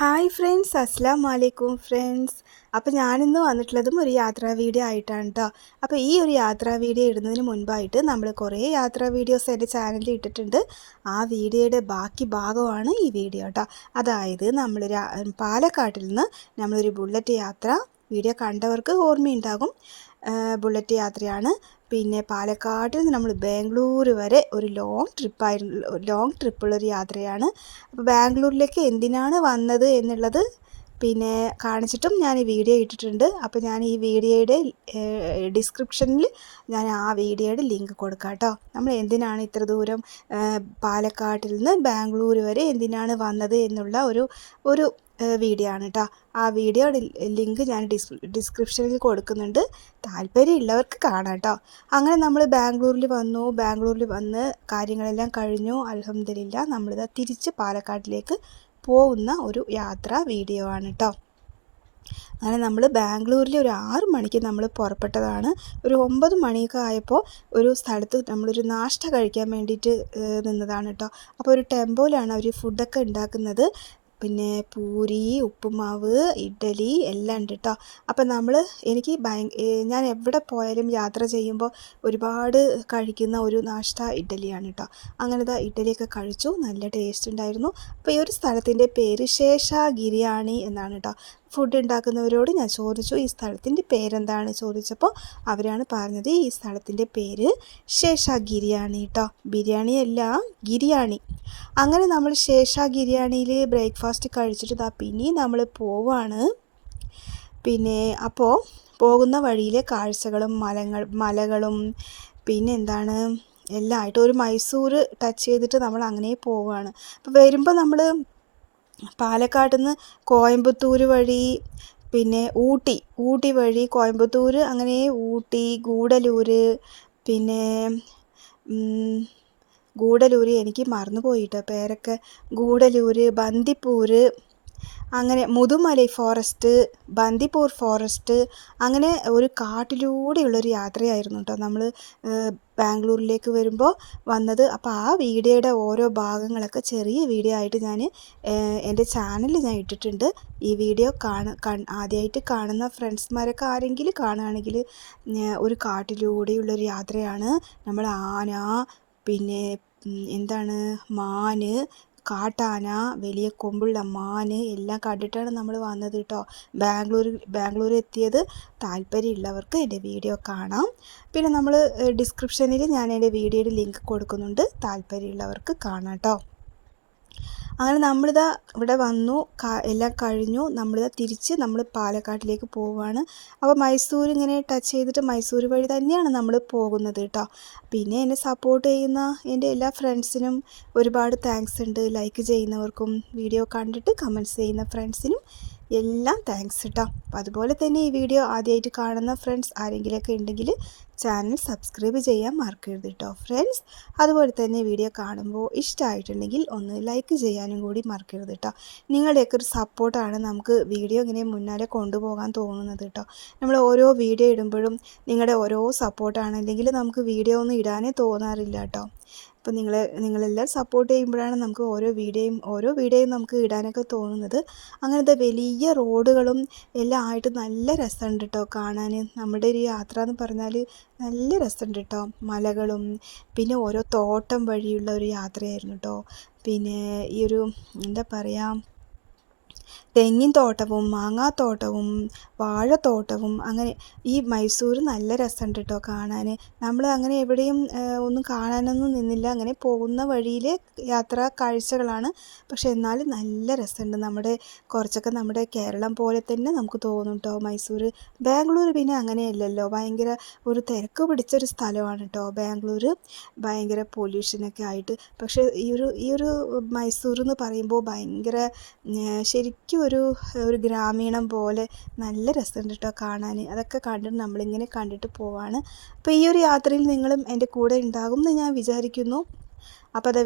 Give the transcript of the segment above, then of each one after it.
Hi friends, അസ്സലാമു അലൈക്കും friends. അപ്പോൾ ഞാനിന്ന് വന്നിട്ടുള്ളതും ഒരു യാത്രാ വീഡിയോ ആയിട്ടാണ് കേട്ടോ. അപ്പോൾ ഈ ഒരു യാത്രാ വീഡിയോ ഇടുന്നതിന് മുൻപായിട്ട് നമ്മൾ കുറേ യാത്രാ വീഡിയോസ് എൻ്റെ ചാനലിൽ ഇട്ടിട്ടുണ്ട്. ആ വീഡിയോയുടെ ബാക്കി ഭാഗമാണ് ഈ വീഡിയോ കേട്ടോ. അതായത് നമ്മൾ പാലക്കാട്ടിൽ നിന്ന് നമ്മളൊരു ബുള്ളറ്റ് യാത്ര വീഡിയോ കണ്ടവർക്ക് ഓർമ്മയുണ്ടാകും. ബുള്ളറ്റ് യാത്രയാണ്. പിന്നെ പാലക്കാട്ടിൽ നിന്ന് നമ്മൾ ബാംഗ്ലൂർ വരെ ഒരു ലോങ് ട്രിപ്പുള്ളൊരു യാത്രയാണ്. അപ്പോൾ ബാംഗ്ലൂരിലേക്ക് എന്തിനാണ് വന്നത് എന്നുള്ളത് പിന്നെ കാണിച്ചിട്ടും ഞാൻ ഈ വീഡിയോ ഇട്ടിട്ടുണ്ട്. അപ്പോൾ ഞാൻ ഈ വീഡിയോയുടെ ഡിസ്ക്രിപ്ഷനിൽ ഞാൻ ആ വീഡിയോയുടെ ലിങ്ക് കൊടുക്കാം കേട്ടോ. നമ്മൾ എന്തിനാണ് ഇത്ര ദൂരം പാലക്കാട്ടിൽ നിന്ന് ബാംഗ്ലൂർ വരെ എന്തിനാണ് വന്നത് എന്നുള്ള ഒരു വീഡിയോ ആണ് കേട്ടോ. ആ വീഡിയോയുടെ ലിങ്ക് ഞാൻ ഡിസ്ക്രിപ്ഷനിൽ കൊടുക്കുന്നുണ്ട്. താല്പര്യമുള്ളവർക്ക് കാണാം കേട്ടോ. അങ്ങനെ നമ്മൾ ബാംഗ്ലൂരിൽ വന്ന് കാര്യങ്ങളെല്ലാം കഴിഞ്ഞു. അൽഹംദുലില്ലാ നമ്മളിതാ തിരിച്ച് പാലക്കാട്ടിലേക്ക് പോകുന്ന ഒരു യാത്രാ വീഡിയോ ആണ് കേട്ടോ. അങ്ങനെ നമ്മൾ ബാംഗ്ലൂരിൽ ഒരു 6 മണിക്ക് നമ്മൾ പുറപ്പെട്ടതാണ്. ഒരു 9 മണിയൊക്കെ ആയപ്പോൾ ഒരു സ്ഥലത്ത് നമ്മളൊരു നാഷ്ട കഴിക്കാൻ വേണ്ടിയിട്ട് നിന്നതാണ് കേട്ടോ. അപ്പോൾ ഒരു ടെമ്പോയിലാണ് അവർ ഫുഡൊക്കെ ഉണ്ടാക്കുന്നത്. പിന്നെ പൂരി, ഉപ്പുമാവ്, ഇഡ്ഡലി എല്ലാം ഉണ്ട് കേട്ടോ. അപ്പം ഞാൻ എവിടെ പോയാലും യാത്ര ചെയ്യുമ്പോൾ ഒരുപാട് കഴിക്കുന്ന ഒരു നാഷ്ട ഇഡ്ഡലിയാണ് കേട്ടോ. അങ്ങനെ ഇഡ്ഡലിയൊക്കെ കഴിച്ചു. നല്ല ടേസ്റ്റ് ഉണ്ടായിരുന്നു. അപ്പോൾ ഈ ഒരു സ്ഥലത്തിൻ്റെ പേര് ശേഷാഗിരിയാണി എന്നാണ് കേട്ടോ. ഫുഡ് ഉണ്ടാക്കുന്നവരോട് ഞാൻ ചോദിച്ചു ഈ സ്ഥലത്തിൻ്റെ പേരെന്താണ് ചോദിച്ചപ്പോൾ അവരാണ് പറഞ്ഞത് ഈ സ്ഥലത്തിൻ്റെ പേര് ശേഷാഗിരിയാണി കേട്ടോ. ബിരിയാണിയല്ല, ഗിരിയാണി. അങ്ങനെ നമ്മൾ ശേഷാഗിരിയാണിയിൽ ബ്രേക്ക്ഫാസ്റ്റ് കഴിച്ചിട്ട് പിന്നെയും നമ്മൾ പോവാണ്. പിന്നെ അപ്പോൾ പോകുന്ന വഴിയിലെ കാഴ്ചകളും മലകളും പിന്നെ എന്താണ് എല്ലാം ആയിട്ട് ഒരു മൈസൂർ ടച്ച് ചെയ്തിട്ട് നമ്മൾ അങ്ങനെ പോവുകയാണ്. അപ്പോൾ വരുമ്പോൾ നമ്മൾ പാലക്കാട് നിന്ന് കോയമ്പത്തൂർ വഴി പിന്നെ ഊട്ടി വഴി കോയമ്പത്തൂർ, അങ്ങനെ ഊട്ടി, ഗൂഡല്ലൂർ, പിന്നെ എനിക്ക് മറന്നുപോയിട്ടോ പേരൊക്കെ. ഗൂഡല്ലൂർ, ബന്ദിപ്പൂർ, അങ്ങനെ മുതുമലൈ ഫോറസ്റ്റ്, ബന്ദിപ്പൂർ ഫോറസ്റ്റ്, അങ്ങനെ ഒരു കാട്ടിലൂടെയുള്ളൊരു യാത്രയായിരുന്നു കേട്ടോ നമ്മൾ ബാംഗ്ലൂരിലേക്ക് വരുമ്പോൾ വന്നത്. അപ്പോൾ ആ വീഡിയോയുടെ ഓരോ ഭാഗങ്ങളൊക്കെ ചെറിയ വീഡിയോ ആയിട്ട് ഞാൻ എൻ്റെ ചാനലിൽ ഞാൻ ഇട്ടിട്ടുണ്ട്. ഈ വീഡിയോ ആദ്യമായിട്ട് കാണുന്ന ഫ്രണ്ട്സ്മാരൊക്കെ ആരെങ്കിലും കാണുകയാണെങ്കിൽ ഒരു കാട്ടിലൂടെയുള്ളൊരു യാത്രയാണ്. നമ്മൾ ആന, പിന്നെ എന്താണ് മാന്, കാട്ടാന, വലിയ കൊമ്പുള്ള മാന് എല്ലാം കണ്ടിട്ടാണ് നമ്മൾ വന്നത് കേട്ടോ. ബാംഗ്ലൂർ എത്തിയത്. താല്പര്യമുള്ളവർക്ക് എൻ്റെ വീഡിയോ കാണാം. പിന്നെ നമ്മൾ ഡിസ്ക്രിപ്ഷനിൽ ഞാൻ എൻ്റെ വീഡിയോയുടെ ലിങ്ക് കൊടുക്കുന്നുണ്ട്. താല്പര്യമുള്ളവർക്ക് കാണാം കേട്ടോ. അങ്ങനെ നമ്മളിതാ ഇവിടെ വന്നു, എല്ലാം കഴിഞ്ഞു. തിരിച്ച് നമ്മൾ പാലക്കാട്ടിലേക്ക് പോവുകയാണ്. അപ്പോൾ മൈസൂർ ഇങ്ങനെ ടച്ച് ചെയ്തിട്ട് മൈസൂർ വഴി തന്നെയാണ് നമ്മൾ പോകുന്നത് കേട്ടോ. പിന്നെ എന്നെ സപ്പോർട്ട് ചെയ്യുന്ന എൻ്റെ എല്ലാ ഫ്രണ്ട്സിനും ഒരുപാട് താങ്ക്സ് ഉണ്ട്. ലൈക്ക് ചെയ്യുന്നവർക്കും വീഡിയോ കണ്ടിട്ട് കമൻറ്റ്സ് ചെയ്യുന്ന ഫ്രണ്ട്സിനും എല്ലാം താങ്ക്സ് കേട്ടോ. അപ്പോൾ അതുപോലെ തന്നെ ഈ വീഡിയോ ആദ്യമായിട്ട് കാണുന്ന ഫ്രണ്ട്സ് ആരെങ്കിലുമൊക്കെ ഉണ്ടെങ്കിൽ ചാനൽ സബ്സ്ക്രൈബ് ചെയ്യാൻ മറക്കരുത് കേട്ടോ ഫ്രണ്ട്സ്. അതുപോലെ തന്നെ വീഡിയോ കാണുമ്പോൾ ഇഷ്ടമായിട്ടുണ്ടെങ്കിൽ ഒന്ന് ലൈക്ക് ചെയ്യാനും കൂടി മറക്കരുത് കേട്ടോ. നിങ്ങളുടെയൊക്കെ ഒരു സപ്പോർട്ടാണ് നമുക്ക് വീഡിയോ ഇങ്ങനെ മുന്നാലെ കൊണ്ടുപോകാൻ തോന്നുന്നത് കേട്ടോ. നമ്മൾ ഓരോ വീഡിയോ ഇടുമ്പോഴും നിങ്ങളുടെ ഓരോ സപ്പോർട്ടാണ്, അല്ലെങ്കിൽ നമുക്ക് വീഡിയോ ഒന്നും ഇടാനേ തോന്നാറില്ല കേട്ടോ. അപ്പോൾ നിങ്ങളെല്ലാം സപ്പോർട്ട് ചെയ്യുമ്പോഴാണ് നമുക്ക് ഓരോ വീഡിയോയും നമുക്ക് ഇടാനൊക്കെ തോന്നുന്നത്. അങ്ങനത്തെ വലിയ റോഡുകളും എല്ലാം ആയിട്ട് നല്ല രസമുണ്ട് കേട്ടോ കാണാൻ. നമ്മുടെ ഒരു യാത്ര എന്ന് പറഞ്ഞാൽ നല്ല രസമുണ്ട് കേട്ടോ. മലകളും പിന്നെ ഓരോ തോട്ടം വഴിയുള്ള ഒരു യാത്രയായിരുന്നു കേട്ടോ. പിന്നെ ഈ ഒരു എന്താ പറയുക, തെങ്ങിൻ തോട്ടവും മാങ്ങാത്തോട്ടവും വാഴത്തോട്ടവും, അങ്ങനെ ഈ മൈസൂർ നല്ല രസമുണ്ട് കേട്ടോ കാണാൻ. നമ്മൾ അങ്ങനെ എവിടെയും ഒന്നും കാണാനൊന്നും നിന്നില്ല. അങ്ങനെ പോകുന്ന വഴിയിൽ യാത്രാ കാഴ്ചകളാണ്. പക്ഷെ എന്നാലും നല്ല രസമുണ്ട്. കുറച്ചൊക്കെ നമ്മുടെ കേരളം പോലെ തന്നെ നമുക്ക് തോന്നും കേട്ടോ മൈസൂർ. ബാംഗ്ലൂർ പിന്നെ അങ്ങനെയല്ലല്ലോ, ഭയങ്കര ഒരു തിരക്ക് പിടിച്ചൊരു സ്ഥലമാണ് കേട്ടോ ബാംഗ്ലൂർ, ഭയങ്കര പൊല്യൂഷനൊക്കെ ആയിട്ട്. പക്ഷേ ഈ ഒരു മൈസൂർ എന്ന് പറയുമ്പോൾ ഭയങ്കര ശരിക്കും ഒരു ഗ്രാമീണം പോലെ നല്ല രസമുണ്ട് കേട്ടോ കാണാൻ. അതൊക്കെ കണ്ടിട്ട് നമ്മളിങ്ങനെ കണ്ടിട്ട് പോവാണ്. അപ്പോൾ ഈ ഒരു യാത്രയിൽ നിങ്ങളും എൻ്റെ കൂടെ ഉണ്ടാകും എന്ന് ഞാൻ വിചാരിക്കുന്നു. അപ്പോൾ അത്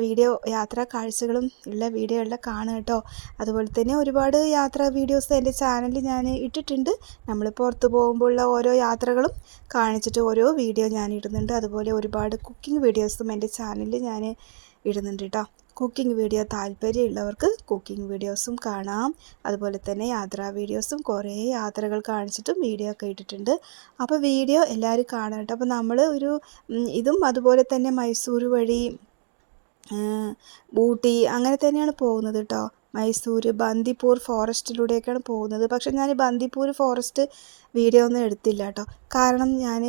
യാത്രാ കാഴ്ചകളും ഉള്ള വീഡിയോ എല്ലാം കാണുക കേട്ടോ. അതുപോലെ തന്നെ ഒരുപാട് യാത്രാ വീഡിയോസ് എൻ്റെ ചാനലിൽ ഞാൻ ഇട്ടിട്ടുണ്ട്. നമ്മൾ പുറത്ത് പോകുമ്പോഴുള്ള ഓരോ യാത്രകളും കാണിച്ചിട്ട് ഓരോ വീഡിയോ ഞാൻ ഇടുന്നുണ്ട്. അതുപോലെ ഒരുപാട് കുക്കിംഗ് വീഡിയോസും എൻ്റെ ചാനലിൽ ഞാൻ ഇടുന്നുണ്ട് കേട്ടോ. കുക്കിംഗ് വീഡിയോ താല്പര്യമുള്ളവർക്ക് കുക്കിംഗ് വീഡിയോസും കാണാം. അതുപോലെ തന്നെ യാത്രാ വീഡിയോസും കുറേ യാത്രകൾ കാണിച്ചിട്ടും വീഡിയോ ഒക്കെ ഇട്ടിട്ടുണ്ട്. അപ്പോൾ വീഡിയോ എല്ലാവരും കാണണം കേട്ടോ. അപ്പോൾ നമ്മൾ ഇതും അതുപോലെ തന്നെ മൈസൂർ വഴി ഊട്ടി അങ്ങനെ തന്നെയാണ് പോകുന്നത് കേട്ടോ. മൈസൂർ ബന്ദിപ്പൂർ ഫോറസ്റ്റിലൂടെയൊക്കെയാണ് പോകുന്നത്. പക്ഷെ ഞാൻ ബന്ദിപ്പൂർ ഫോറസ്റ്റ് വീഡിയോ ഒന്നും എടുത്തില്ല കേട്ടോ. കാരണം ഞാൻ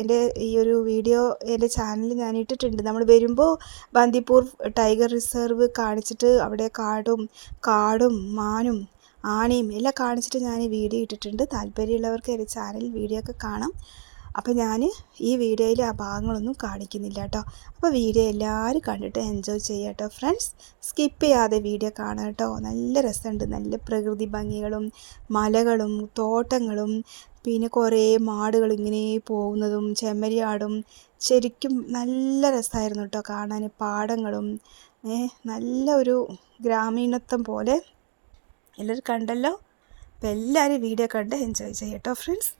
എൻ്റെ ഈ ഒരു വീഡിയോ എൻ്റെ ചാനലിൽ ഞാൻ ഇട്ടിട്ടുണ്ട്. നമ്മൾ വരുമ്പോൾ ബന്ദിപ്പൂർ ടൈഗർ റിസർവ് കാണിച്ചിട്ട് അവിടെ കാടും മാനും ആനയും എല്ലാം കാണിച്ചിട്ട് ഞാൻ വീഡിയോ ഇട്ടിട്ടുണ്ട്. താല്പര്യമുള്ളവർക്ക് എൻ്റെ ചാനലിൽ വീഡിയോ ഒക്കെ കാണാം. അപ്പോൾ ഞാൻ ഈ വീഡിയോയിൽ ആ ഭാഗങ്ങളൊന്നും കാണിക്കുന്നില്ല കേട്ടോ. അപ്പോൾ വീഡിയോ എല്ലാവരും കണ്ടിട്ട് എൻജോയ് ചെയ്യുക കേട്ടോ ഫ്രണ്ട്സ്. സ്കിപ്പ് ചെയ്യാതെ വീഡിയോ കാണുക കേട്ടോ. നല്ല രസമുണ്ട്. നല്ല പ്രകൃതി ഭംഗികളും മലകളും തോട്ടങ്ങളും പിന്നെ കുറേ മാടുകൾ ഇങ്ങനെ പോകുന്നതും ചെമ്മരിയാടും ശരിക്കും നല്ല രസമായിരുന്നു കേട്ടോ കാണാൻ. പാടങ്ങളും നല്ല ഒരു ഗ്രാമീണത്വം പോലെ എല്ലാവരും കണ്ടല്ലോ. അപ്പോൾ എല്ലാവരും വീഡിയോ കണ്ട് എൻജോയ് ചെയ്യട്ടോ ഫ്രണ്ട്സ്.